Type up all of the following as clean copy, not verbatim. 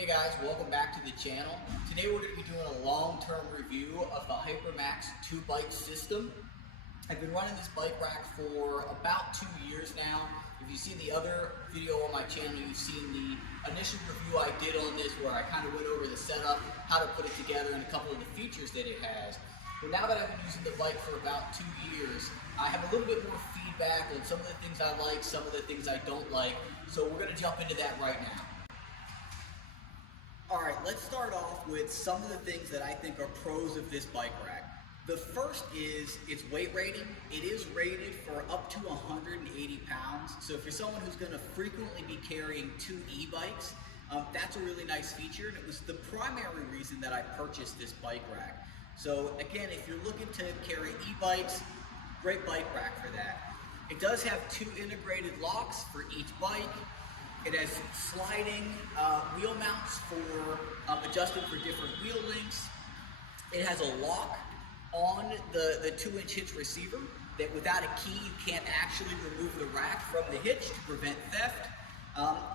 Hey guys, welcome back to the channel. Today we're going to be doing a long-term review of the Hyperax 2-bike system. I've been running this bike rack for about 2 years now. If you've seen the other video on my channel, you've seen the initial review I did on this where I kind of went over the setup, how to put it together, and a couple of the features that it has. But now that I've been using the bike for about 2 years, I have a little bit more feedback on some of the things I like, some of the things I don't like. So we're going to jump into that right now. Alright, let's start off with some of the things that I think are pros of this bike rack. The first is its weight rating. It is rated for up to 180 pounds. So if you're someone who's going to frequently be carrying 2 e-bikes, that's a really nice feature, and it was the primary reason that I purchased this bike rack. So again, if you're looking to carry e-bikes, great bike rack for that. It does have 2 integrated locks for each bike. It has sliding wheel mounts for adjusting for different wheel lengths. It has a lock on the 2-inch hitch receiver that without a key you can't actually remove the rack from the hitch to prevent theft.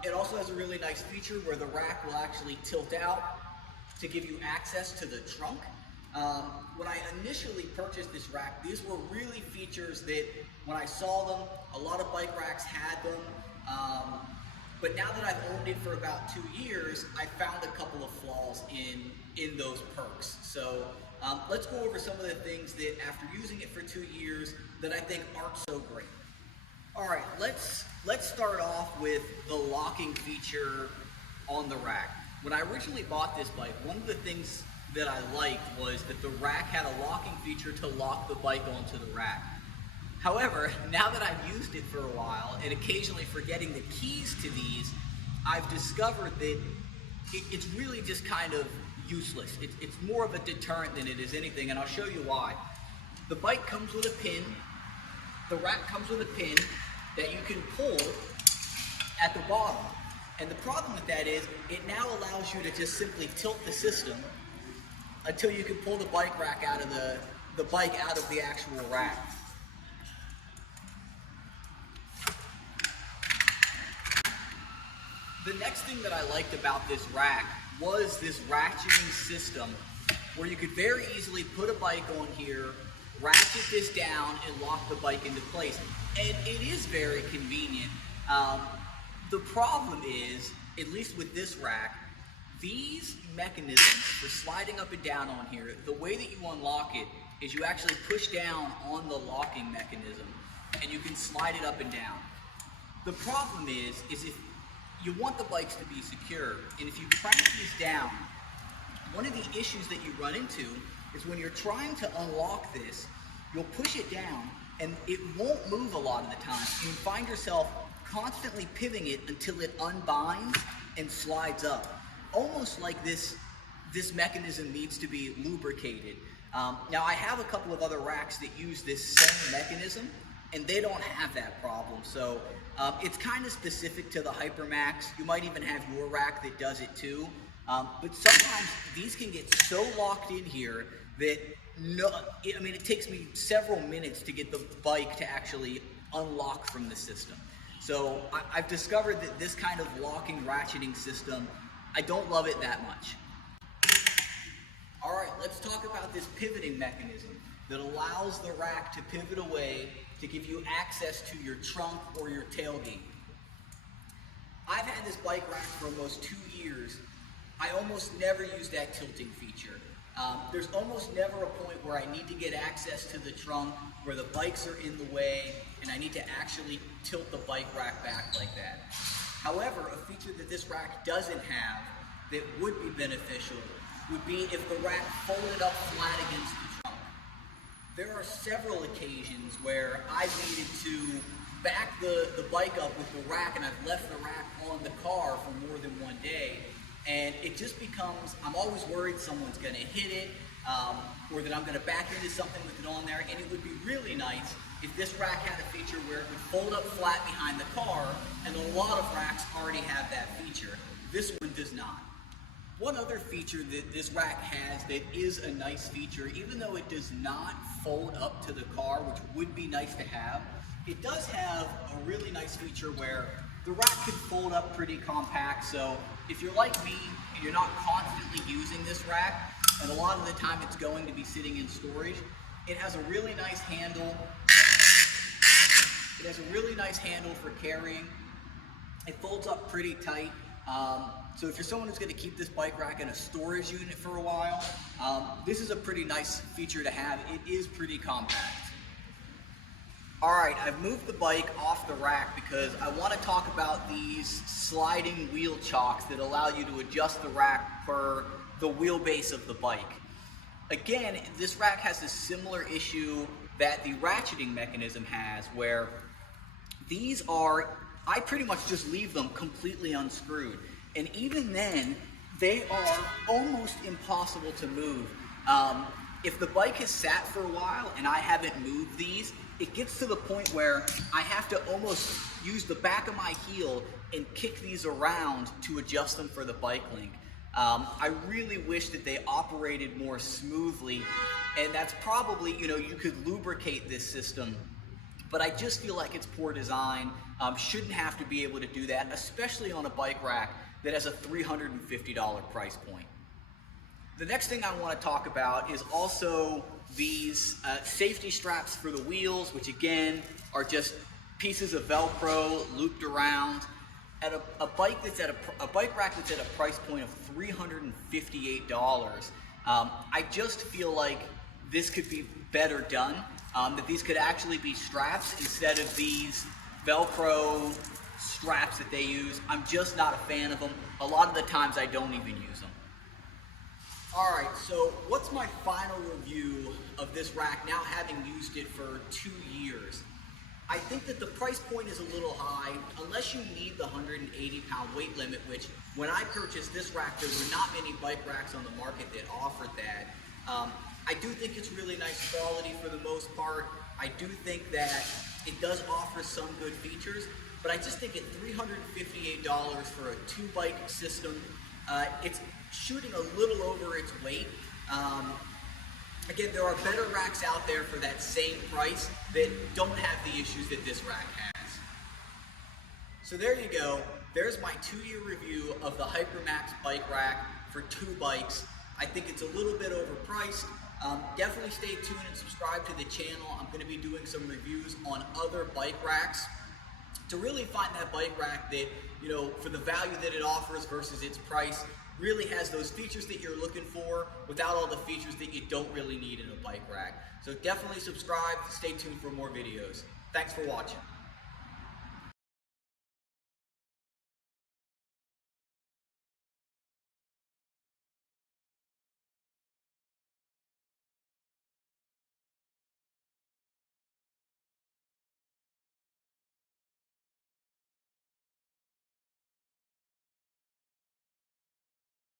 It also has a really nice feature where the rack will actually tilt out to give you access to the trunk. When I initially purchased this rack, these were really features that when I saw them, a lot of bike racks had them. But now that I've owned it for about 2 years, I found a couple of flaws in those perks. So let's go over some of the things that after using it for 2 years that I think aren't so great. All right, let's start off with the locking feature on the rack. When I originally bought this bike, one of the things that I liked was that the rack had a locking feature to lock the bike onto the rack. However, now that I've used it for a while and occasionally forgetting the keys to these, I've discovered that it's really just kind of useless. It's more of a deterrent than it is anything, and I'll show you why. The bike comes with a pin. The rack comes with a pin that you can pull at the bottom. And the problem with that is it now allows you to just simply tilt the system until you can pull the bike rack out of the bike out of the actual rack. The next thing that I liked about this rack was this ratcheting system where you could very easily put a bike on here, ratchet this down, and lock the bike into place. And it is very convenient. The problem is, at least with this rack, these mechanisms for sliding up and down on here, the way that you unlock it is you actually push down on the locking mechanism and you can slide it up and down. The problem is if you want the bikes to be secure, and if you crank these down, one of the issues that you run into is when you're trying to unlock this, you'll push it down and it won't move a lot of the time. You find yourself constantly pivoting it until it unbinds and slides up. Almost like this mechanism needs to be lubricated. Now I have a couple of other racks that use this same mechanism and they don't have that problem. So it's kind of specific to the Hyperax. You might even have your rack that does it too. But sometimes these can get so locked in here that it takes me several minutes to get the bike to actually unlock from the system. So I've discovered that this kind of locking ratcheting system, I don't love it that much. All right, let's talk about this pivoting mechanism that allows the rack to pivot away to give you access to your trunk or your tailgate. I've had this bike rack for almost 2 years. I almost never use that tilting feature. There's almost never a point where I need to get access to the trunk, where the bikes are in the way, and I need to actually tilt the bike rack back like that. However, a feature that this rack doesn't have that would be beneficial would be if the rack folded up flat against the trunk. There are several occasions where I've needed to back the bike up with the rack and I've left the rack on the car for more than one day, and it just becomes, I'm always worried someone's going to hit it or that I'm going to back into something with it on there, and it would be really nice if this rack had a feature where it would fold up flat behind the car, and a lot of racks already have that feature. This one does not. One other feature that this rack has that is a nice feature, even though it does not fold up to the car, which would be nice to have, it does have a really nice feature where the rack can fold up pretty compact. So if you're like me and you're not constantly using this rack, and a lot of the time it's going to be sitting in storage. It has a really nice handle. It has a really nice handle for carrying. It folds up pretty tight. So if you're someone who's going to keep this bike rack in a storage unit for a while, this is a pretty nice feature to have. It is pretty compact. Alright, I've moved the bike off the rack because I want to talk about these sliding wheel chocks that allow you to adjust the rack per the wheelbase of the bike. Again, this rack has a similar issue that the ratcheting mechanism has, where these are, I pretty much just leave them completely unscrewed. And even then, they are almost impossible to move. If the bike has sat for a while and I haven't moved these, it gets to the point where I have to almost use the back of my heel and kick these around to adjust them for the bike link. I really wish that they operated more smoothly, and that's probably, you could lubricate this system, but I just feel like it's poor design. Shouldn't have to be able to do that, especially on a bike rack that has a $350 price point. The next thing I want to talk about is also these safety straps for the wheels, which again are just pieces of Velcro looped around. At a bike rack that's at a price point of $358, I just feel like this could be better done. That these could actually be straps instead of these Velcro straps that they use. I'm just not a fan of them. A lot of the times I don't even use them. Alright, so what's my final review of this rack now having used it for 2 years? I think that the price point is a little high, unless you need the 180-pound weight limit, which when I purchased this rack, there were not many bike racks on the market that offered that. I do think it's really nice quality for the most part. I do think that it does offer some good features, but I just think at $358 for a 2-bike system, it's shooting a little over its weight. Again, there are better racks out there for that same price that don't have the issues that this rack has. So there you go. There's my 2-year review of the Hyperax bike rack for 2 bikes. I think it's a little bit overpriced. Definitely stay tuned and subscribe to the channel. I'm going to be doing some reviews on other bike racks to really find that bike rack that, for the value that it offers versus its price, really has those features that you're looking for without all the features that you don't really need in a bike rack. So definitely subscribe, stay tuned for more videos. Thanks for watching.